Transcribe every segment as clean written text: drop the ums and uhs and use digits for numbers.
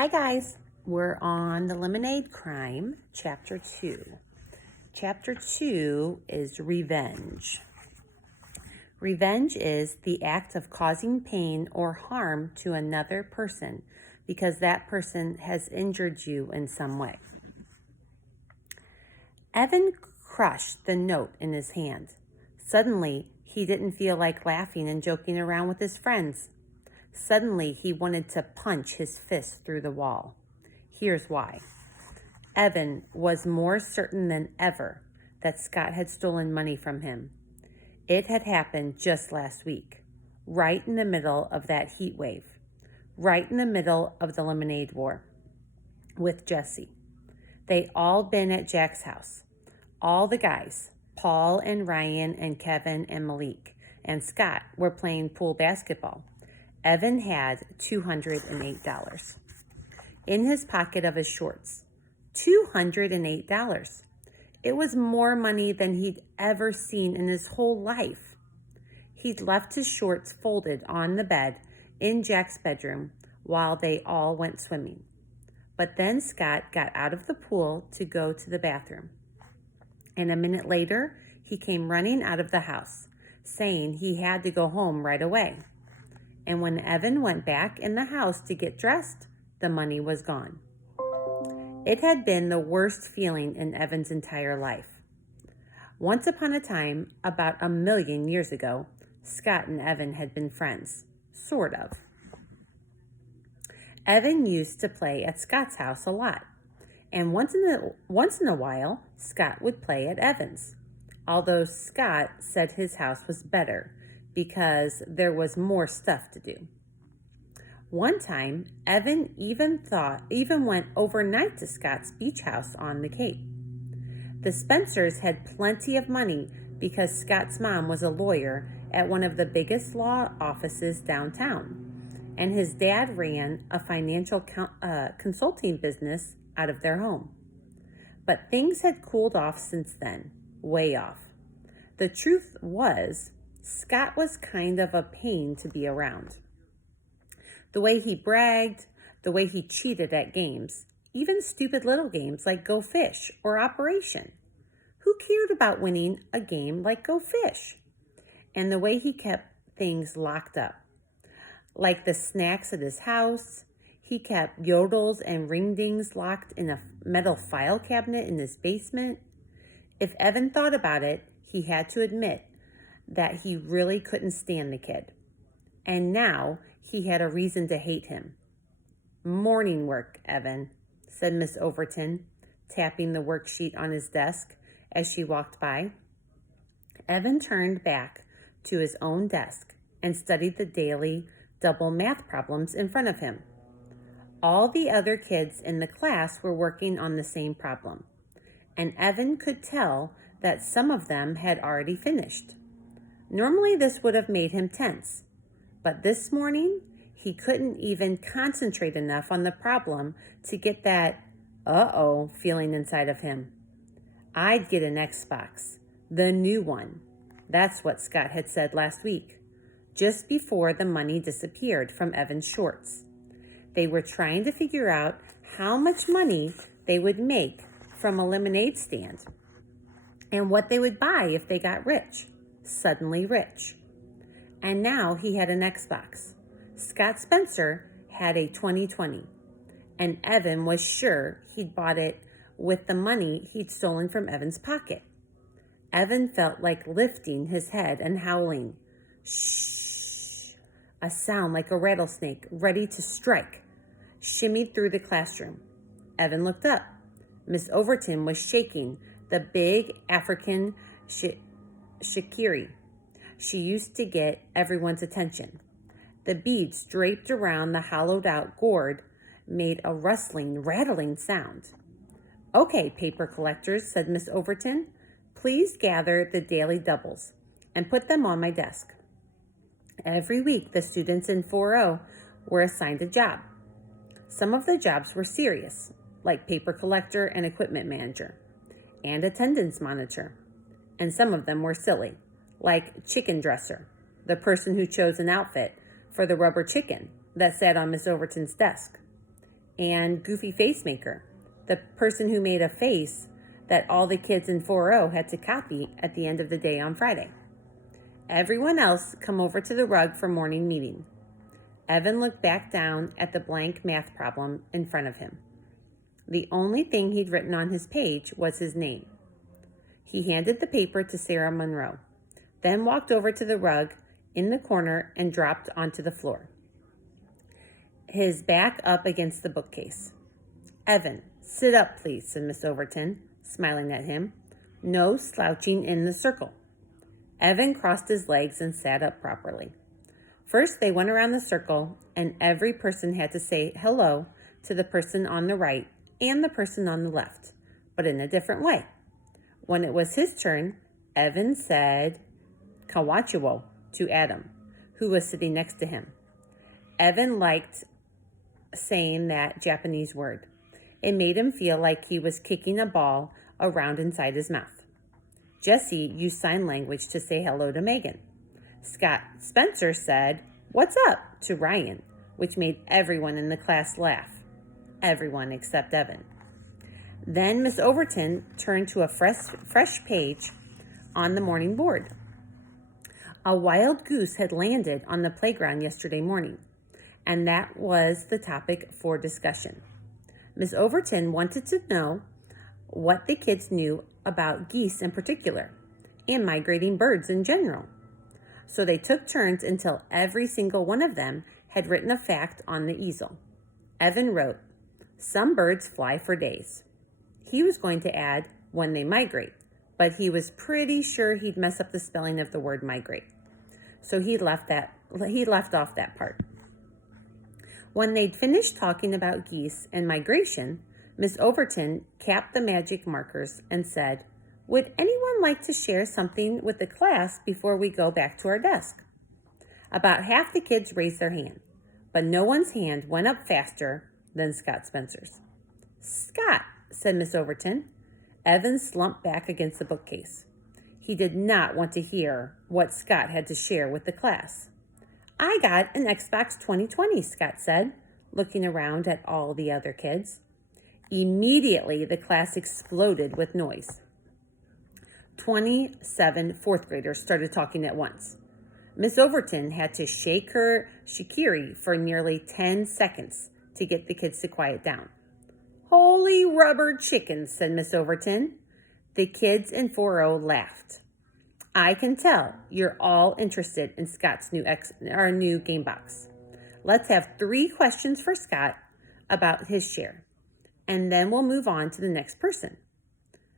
Hi guys, we're on the Lemonade Crime, Chapter 2. Chapter 2 is Revenge. Revenge is the act of causing pain or harm to another person because that person has injured you in some way. Evan crushed the note in his hand. Suddenly, he didn't feel like laughing and joking around with his friends. Suddenly, he wanted to punch his fist through the wall. Here's why. Evan was more certain than ever that Scott had stolen money from him. It had happened just last week, right in the middle of that heat wave, right in the middle of the Lemonade War with Jesse. They'd all been at Jack's house. All the guys, Paul and Ryan and Kevin and Malik and Scott, were playing pool basketball. Evan had $208 in his pocket of his shorts. $208. It was more money than he'd ever seen in his whole life. He'd left his shorts folded on the bed in Jack's bedroom while they all went swimming. But then Scott got out of the pool to go to the bathroom. And a minute later, he came running out of the house, saying he had to go home right away. And when Evan went back in the house to get dressed, the money was gone. It had been the worst feeling in Evan's entire life. Once upon a time, about 1,000,000 years ago, Scott and Evan had been friends, sort of. Evan used to play at Scott's house a lot, and once in a while, Scott would play at Evan's, although Scott said his house was better because there was more stuff to do. One time, Evan even went overnight to Scott's beach house on the Cape. The Spencers had plenty of money because Scott's mom was a lawyer at one of the biggest law offices downtown, and his dad ran a financial consulting business out of their home. But things had cooled off since then, way off. The truth was, Scott was kind of a pain to be around. The way he bragged, the way he cheated at games, even stupid little games like Go Fish or Operation. Who cared about winning a game like Go Fish? And the way he kept things locked up, like the snacks at his house. He kept yodels and ring-dings locked in a metal file cabinet in his basement. If Evan thought about it, he had to admit that he really couldn't stand the kid. And now he had a reason to hate him. "Morning work, Evan," said Miss Overton, tapping the worksheet on his desk as she walked by. Evan turned back to his own desk and studied the daily double math problems in front of him. All the other kids in the class were working on the same problem, and Evan could tell that some of them had already finished. Normally this would have made him tense, but this morning he couldn't even concentrate enough on the problem to get that uh-oh feeling inside of him. I'd get an Xbox, the new one. That's what Scott had said last week, just before the money disappeared from Evan's shorts. They were trying to figure out how much money they would make from a lemonade stand and what they would buy if they got rich, suddenly rich. And now he had an Xbox. Scott Spencer had a 2020, and Evan was sure he'd bought it with the money he'd stolen from Evan's pocket. Evan felt like lifting his head and howling, "Shh!" A sound like a rattlesnake ready to strike shimmied through the classroom. Evan looked up. Miss Overton was shaking the big African shikiri she used to get everyone's attention. The beads draped around the hollowed-out gourd made a rustling, rattling sound. "Okay, paper collectors," said Miss Overton, "please gather the daily doubles and put them on my desk." Every week, the students in 4O were assigned a job. Some of the jobs were serious, like paper collector and equipment manager, and attendance monitor. And some of them were silly, like chicken dresser, the person who chose an outfit for the rubber chicken that sat on Miss Overton's desk. and Goofy Face Maker, the person who made a face that all the kids in 4-0 had to copy at the end of the day on Friday. Everyone else come over to the rug for morning meeting. Evan looked back down at the blank math problem in front of him. The only thing he'd written on his page was his name. He handed the paper to Sarah Monroe, then walked over to the rug in the corner and dropped onto the floor, his back up against the bookcase. "Evan, sit up, please," said Miss Overton, smiling at him. "No slouching in the circle." Evan crossed his legs and sat up properly. First, they went around the circle, and every person had to say hello to the person on the right and the person on the left, but in a different way. When it was his turn, Evan said "Kawachiwo" to Adam, who was sitting next to him. Evan liked saying that Japanese word. It made him feel like he was kicking a ball around inside his mouth. Jesse used sign language to say hello to Megan. Scott Spencer said, "What's up?" to Ryan, which made everyone in the class laugh. Everyone except Evan. Then Miss Overton turned to a fresh page on the morning board. A wild goose had landed on the playground yesterday morning, and that was the topic for discussion. Miss Overton wanted to know what the kids knew about geese in particular, and migrating birds in general. So they took turns until every single one of them had written a fact on the easel. Evan wrote, "Some birds fly for days." He was going to add "when they migrate," but he was pretty sure he'd mess up the spelling of the word migrate. So he left off that part. When they'd finished talking about geese and migration, Miss Overton capped the magic markers and said, "Would anyone like to share something with the class before we go back to our desk?" About half the kids raised their hand, but no one's hand went up faster than Scott Spencer's. "Scott," said Miss Overton. Evan slumped back against the bookcase. He did not want to hear what Scott had to share with the class. "I got an Xbox 2020, Scott said, looking around at all the other kids. Immediately, the class exploded with noise. 27 fourth graders started talking at once. Miss Overton had to shake her shikiri for nearly 10 seconds to get the kids to quiet down. "Holy rubber chickens," said Miss Overton. The kids in 4-0 laughed. "I can tell you're all interested in Scott's new game box. Let's have 3 questions for Scott about his share, and then we'll move on to the next person."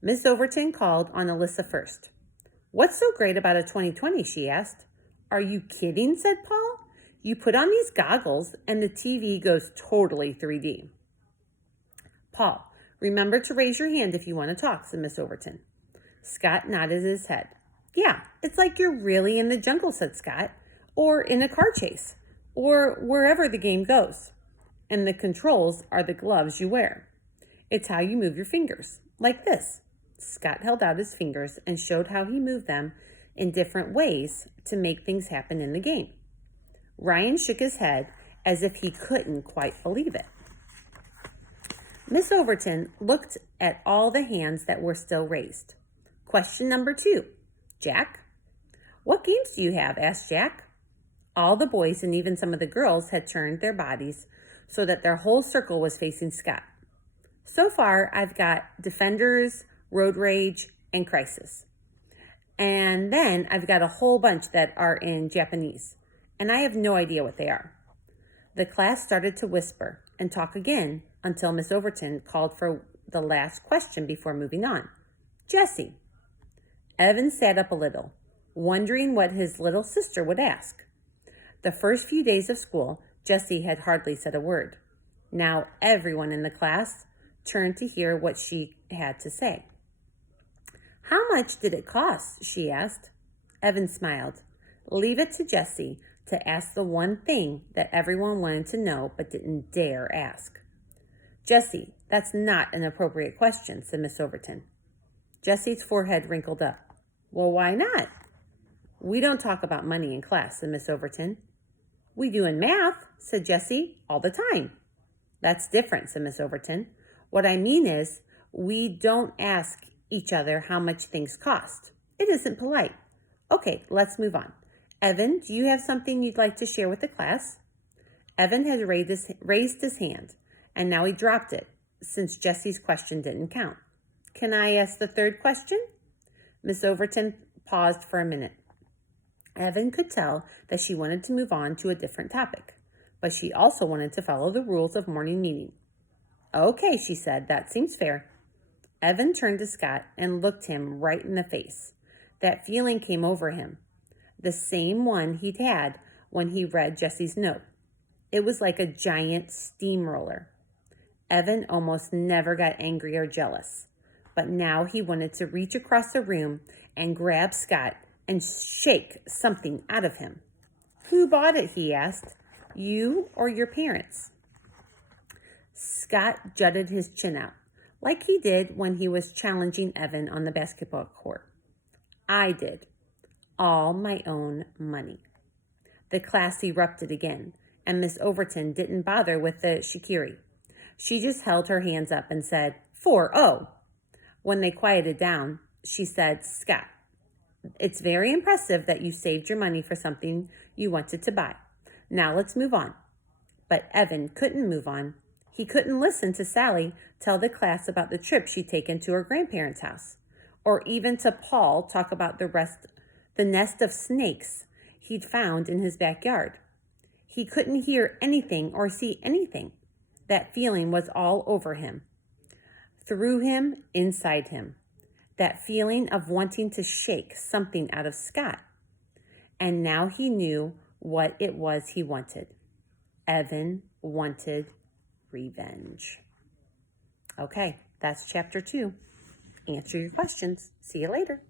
Miss Overton called on Alyssa first. "What's so great about a 2020?" she asked. "Are you kidding?" said Paul. "You put on these goggles and the TV goes totally 3D. "Paul, remember to raise your hand if you want to talk," said Miss Overton. Scott nodded his head. "Yeah, it's like you're really in the jungle," said Scott, "or in a car chase, or wherever the game goes. And the controls are the gloves you wear. It's how you move your fingers, like this." Scott held out his fingers and showed how he moved them in different ways to make things happen in the game. Ryan shook his head as if he couldn't quite believe it. Miss Overton looked at all the hands that were still raised. "Question number 2, Jack." "What games do you have?" asked Jack. All the boys and even some of the girls had turned their bodies so that their whole circle was facing Scott. "So far, I've got Defenders, Road Rage, and Crisis. And then I've got a whole bunch that are in Japanese, and I have no idea what they are." The class started to whisper and talk again until Miss Overton called for the last question before moving on. "Jesse." Evan sat up a little, wondering what his little sister would ask. The first few days of school, Jessie had hardly said a word. Now everyone in the class turned to hear what she had to say. "How much did it cost?" she asked. Evan smiled. Leave it to Jessie to ask the one thing that everyone wanted to know but didn't dare ask. "Jessie, that's not an appropriate question," said Miss Overton. Jessie's forehead wrinkled up. "Well, why not?" "We don't talk about money in class," said Miss Overton. "We do in math," said Jessie, "all the time." That's different, said Miss Overton. What I mean is, we don't ask each other how much things cost. It isn't polite. Okay, let's move on. Evan, do you have something you'd like to share with the class? Evan had raised his hand, and now he dropped it, since Jessie's question didn't count. Can I ask the third question? Miss Overton paused for a minute. Evan could tell that she wanted to move on to a different topic, but she also wanted to follow the rules of morning meeting. Okay, she said, that seems fair. Evan turned to Scott and looked him right in the face. That feeling came over him, the same one he'd had when he read Jessie's note. It was like a giant steamroller. Evan almost never got angry or jealous, but now he wanted to reach across the room and grab Scott and shake something out of him. Who bought it, he asked. You or your parents? Scott jutted his chin out, like he did when he was challenging Evan on the basketball court. I did. All my own money. The class erupted again, and Miss Overton didn't bother with the shikiri. She just held her hands up and said, 4-0. When they quieted down, she said, Scott, it's very impressive that you saved your money for something you wanted to buy. Now let's move on. But Evan couldn't move on. He couldn't listen to Sally tell the class about the trip she'd taken to her grandparents' house, or even to Paul talk about the nest of snakes he'd found in his backyard. He couldn't hear anything or see anything. That feeling was all over him, through him, inside him. That feeling of wanting to shake something out of Scott. And now he knew what it was he wanted. Evan wanted revenge. Okay, that's chapter 2. Answer your questions. See you later.